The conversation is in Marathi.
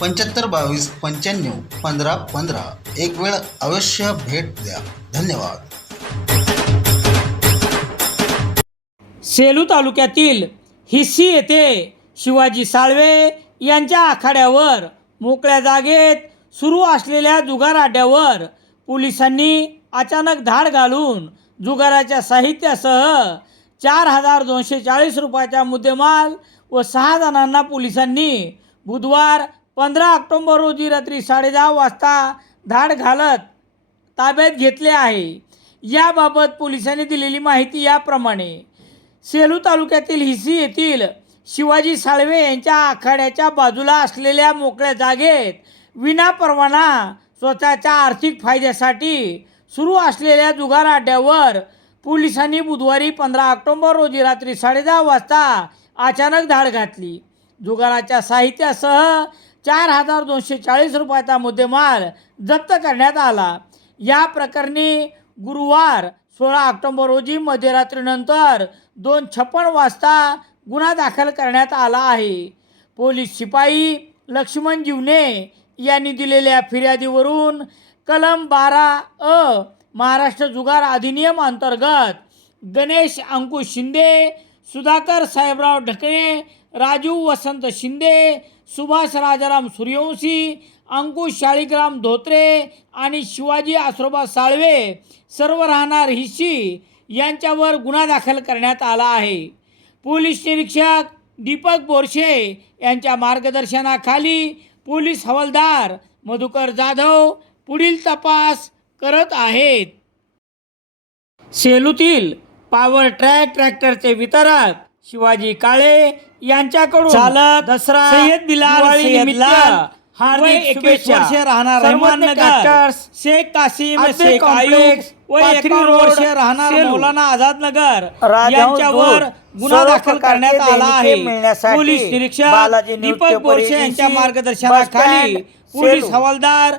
पंच्याहत्तर बावीस पंच्याण्णव पंधरा पंधरा. एक वेळ अवश्य भेट द्या. धन्यवाद. सेलू तालुक्यातील हिस्सी येथे शिवाजी साळवे यांच्या आखाड्यावर मोकळ्या जागेत सुरू असलेल्या जुगाराड्यावर पोलिसांनी अचानक धाड घालून जुगाराच्या साहित्यासह चार हजार दोनशे चाळीस रुपयाचा मुद्देमाल व सहा जणांना पोलिसांनी बुधवार पंधरा ऑक्टोंबर रोजी रात्री साडेदहा वाजता धाड घालत ताब्यात घेतले आहे. याबाबत पोलिसांनी दिलेली माहिती याप्रमाणे सेलू तालुक्यातील हिसी येथील शिवाजी साळवे यांच्या आखाड्याच्या बाजूला असलेल्या मोकळ्या जागेत विनापरवाना स्वतःच्या आर्थिक फायद्यासाठी सुरू असलेल्या जुगार अड्ड्यावर पोलिसांनी बुधवारी पंधरा ऑक्टोंबर रोजी रात्री साडेदहा वाजता अचानक धाड घातली. जुगाराच्या साहित्यासह चार हजार दोनशे चाळीस रुपयाचा मुद्देमाल जप्त करण्यात आला. या प्रकरणी गुरुवार सोळा ऑक्टोंबर रोजी मध्यरात्रीनंतर दोन छप्पन वाजता गुन्हा दाखल करण्यात आला आहे. पोलीस शिपाई लक्ष्मण जीवने यांनी दिलेल्या फिर्यादीवरून कलम बारा अ महाराष्ट्र जुगार अधिनियम अंतर्गत गणेश अंकुश शिंदे सुधाकर साहेबराव ढकणे राजू वसंत शिंदे सुभाष राजाराम सूर्यवंशी अंकुश शाळीग्राम धोत्रे आणि शिवाजी आसरोबा साळवे सर्व राहणार हिशी यांच्यावर गुन्हा दाखल करण्यात आला आहे. पोलीस निरीक्षक दीपक बोरशे यांच्या मार्गदर्शनाखाली पोलीस हवालदार मधुकर जाधव पुढील तपास करत आहेत. सेलूतील पॉवर ट्रॅक ट्रॅक्टरचे वितरक शिवाजी काळे यांच्याकडून चालक दसरा सय्यद बिलाल सय्यदला हार्दिक शुभेच्छा. राहणार शेख कासिम शेख आयुब व रोड राहणार मौलाना आझाद नगर यांच्यावर गुन्हा दाखल करण्यात आला आहे. पोलीस निरीक्षक दीपक बोरशे यांच्या मार्गदर्शनाखाली पोलीस हवालदार